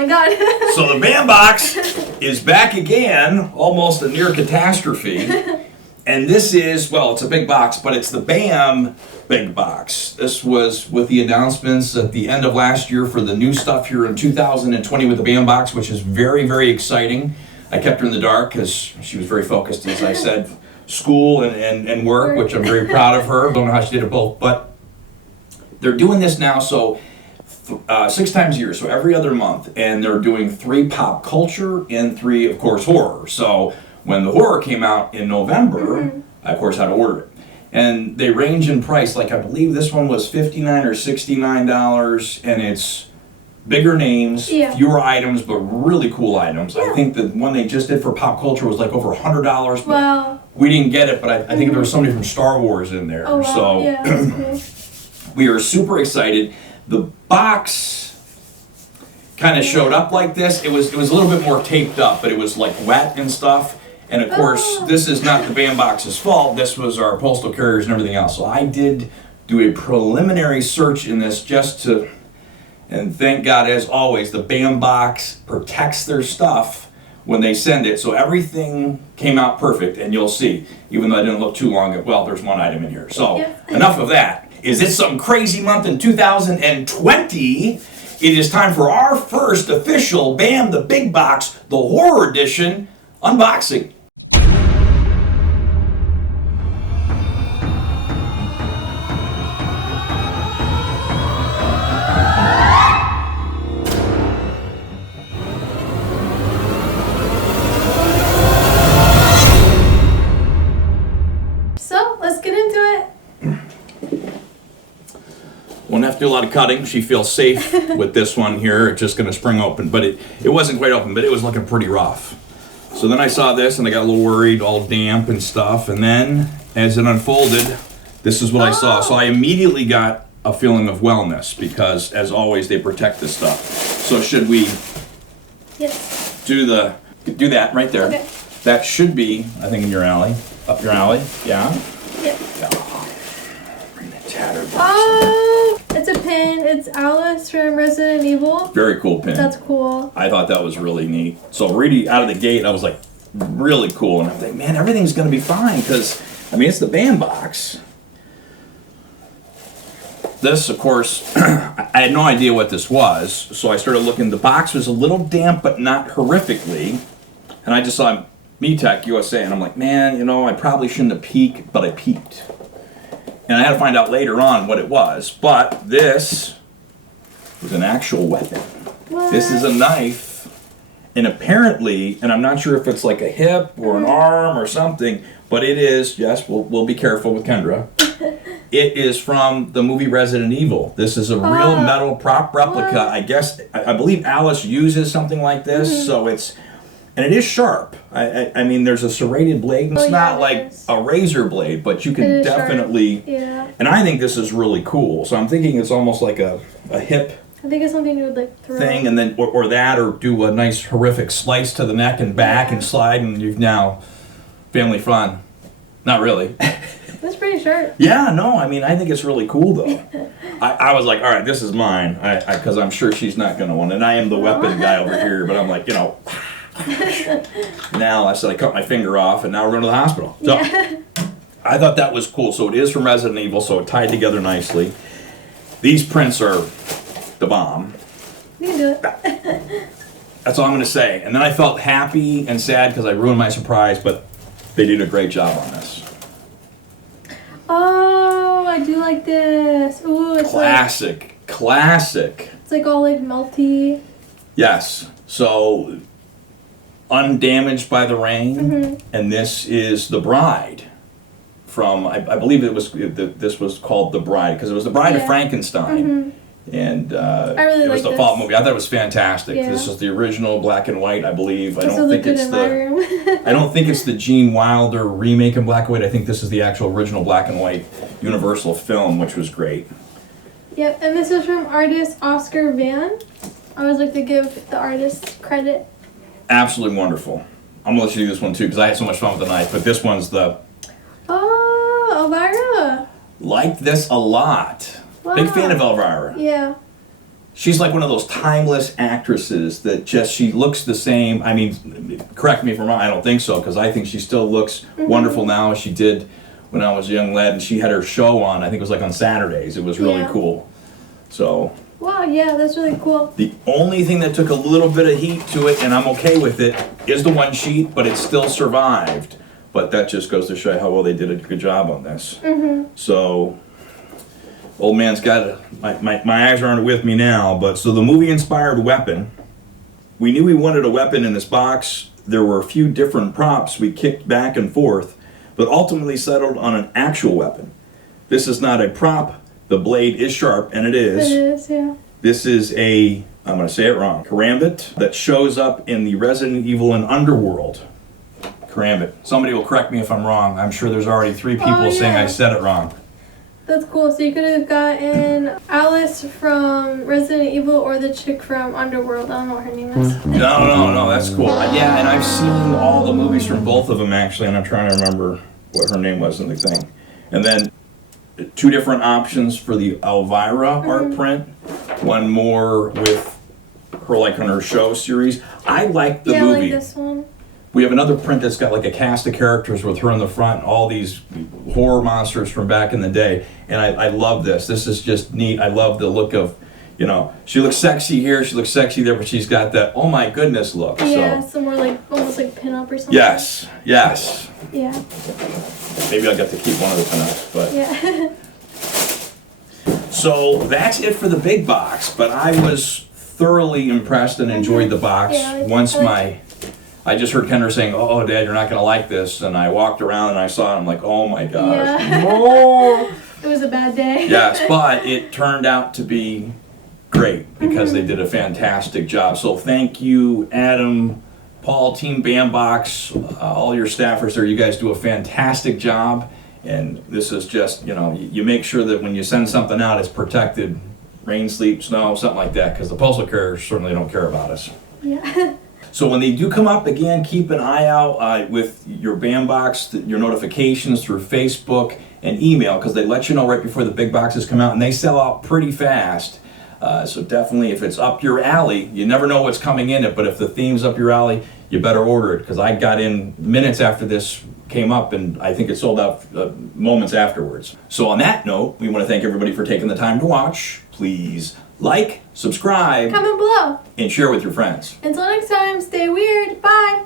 my god. So the BAM box is back again, almost a near catastrophe. And this is, well, it's a big box, but it's the BAM big box. This was with the announcements at the end of last year for the new stuff here in 2020 with the BAM box, which is very, very exciting. I kept her in the dark because she was very focused, as I said, school and work, which I'm very proud of her. Don't know how she did it both, but they're doing this now, so 6 times a year, so every other month, and they're doing 3 pop culture and 3, of course, horror. So when the horror came out in November, I, of course, had to order it. And they range in price, like I believe this one was $59 or $69, and it's bigger names, fewer items, but really cool items. I think the one they just did for pop culture was like over $100, but we didn't get it, but I think there was somebody from Star Wars in there. Oh, wow. So yeah, that's cool. we are super excited. The box kind of showed up like this. It was a little bit more taped up, but it was like wet and stuff. And of course, this is not the BAM box's fault. This was our postal carriers and everything else. So I did do a preliminary search in this just to, and thank God, as always, the BAM box protects their stuff when they send it. So everything came out perfect, and you'll see, even though I didn't look too long, well, there's one item in here. So enough of that. Is it some crazy month in 2020? It is time for our first official BAM the Big Box, the Horror Edition unboxing. So, let's get into it. Won't have to do a lot of cutting. She feels safe with this one here. It's just going to spring open, but it wasn't quite open, but it was looking pretty rough. So then I saw this and I got a little worried, all damp and stuff. And then as it unfolded, this is what I saw. So I immediately got a feeling of wellness because, as always, they protect this stuff. So should we do that right there? Okay. That should be, I think, in your alley. Up your alley, yeah? Yep. Bring the tattered box. Oh, it's a pin. It's Alice from Resident Evil. Very cool pin. That's cool. I thought that was really neat. So really out of the gate, I was like, really cool. And I'm like, man, everything's going to be fine because, I mean, it's the BAM box. This, of course, I had no idea what this was. So I started looking. The box was a little damp, but not horrifically. And I just saw MeTech USA, and I'm like, man, you know, I probably shouldn't have peeked, but I peeked. And I had to find out later on what it was. But this was an actual weapon. What? This is a knife, and apparently, and I'm not sure if it's like a hip or an arm or something, but it is, yes, we'll be careful with Kendra. It is from the movie Resident Evil. This is a real metal prop replica. What? I guess, I believe Alice uses something like this, so it's, and it is sharp. I mean, there's a serrated blade. It's not like a razor blade, but you can definitely, and I think this is really cool. So I'm thinking it's almost like a hip I think it's something you would like throw. thing, and then or that, or do a nice horrific slice to the neck and back and slide, and you've now family fun. Not really. That's pretty sharp. Yeah, no, I mean, I think it's really cool though. I was like, all right, this is mine, because I'm sure she's not going to want it. And I am the weapon guy over here, but I'm like, you know. Now I said I cut my finger off, and now we're going to the hospital. So I thought that was cool. So it is from Resident Evil, so it tied together nicely. These prints are the bomb. You can do it. That's all I'm going to say. And then I felt happy and sad because I ruined my surprise, but they did a great job on this. Oh, I do like this. Ooh, it's Classic. It's like all like melty. Yes. So undamaged by the rain, and this is The Bride from, I believe this was called The Bride because it was The Bride of Frankenstein. And I really it was like the fall this. movie. I thought it was fantastic. Yeah. This is the original black and white, I believe. I This don't will think look it's good in my room. I don't think it's the Gene Wilder remake in black and white. I think this is the actual original black and white Universal film, which was great. Yep, and this is from artist Oscar Van. I always like to give the artist credit. Absolutely wonderful. I'm gonna let you do this one too because I had so much fun with the knife. But this one's the. Oh, Elvira. Liked this a lot. Wow. Big fan of Elvira. Yeah. she's like one of those timeless actresses that just, she looks the same. I mean, correct me if I'm wrong, I don't think so, because I think she still looks wonderful now as she did when I was a young lad, and she had her show on, I think it was like on Saturdays. It was really cool. So. Wow, yeah, that's really cool. The only thing that took a little bit of heat to it, and I'm okay with it, is the one sheet, but it still survived. But that just goes to show you how well they did a good job on this. So, old man's got my eyes aren't with me now, but so the movie-inspired weapon. We knew we wanted a weapon in this box. There were a few different props we kicked back and forth, but ultimately settled on an actual weapon. This is not a prop. The blade is sharp, and it is. It is, yeah. This is a, I'm going to say it wrong, karambit that shows up in the Resident Evil and Underworld. Karambit. Somebody will correct me if I'm wrong. I'm sure there's already 3 people saying I said it wrong. That's cool. So you could have gotten Alice from Resident Evil or the chick from Underworld. I don't know what her name is. No, that's cool. Yeah, and I've seen all the movies from both of them, actually, and I'm trying to remember what her name was in the thing. And then 2 different options for the Elvira art print. One more with her like on her show series. I like the movie. Yeah, like this one. We have another print that's got like a cast of characters with her in the front, all these horror monsters from back in the day. And I love this. This is just neat. I love the look of, you know, she looks sexy here, she looks sexy there, but she's got that, oh my goodness look. Yeah, so. some more like, almost like pin-up or something. Yes. Yeah. Maybe I'll get to keep one of the pin-ups, but. Yeah. So that's it for the big box, but I was thoroughly impressed and enjoyed the box. Yeah, I just heard Kendra saying, "Oh, Dad, you're not going to like this," and I walked around and I saw it. I'm like, "Oh my gosh!" Yeah. It was a bad day. Yes, but it turned out to be great because they did a fantastic job. So thank you, Adam, Paul, Team Bambox, all your staffers there. You guys do a fantastic job. And this is just, you know, you make sure that when you send something out, it's protected, rain, sleep, snow, something like that, because the postal carriers certainly don't care about us. Yeah. So when they do come up, again, keep an eye out with your Bambox, your notifications through Facebook and email, because they let you know right before the big boxes come out, and they sell out pretty fast. So definitely, if it's up your alley, you never know what's coming in it, but if the theme's up your alley, you better order it, because I got in minutes after this came up, and I think it sold out moments afterwards. So on that note, we want to thank everybody for taking the time to watch. Please like, subscribe, Comment below. and share with your friends. Until next time, stay weird. Bye.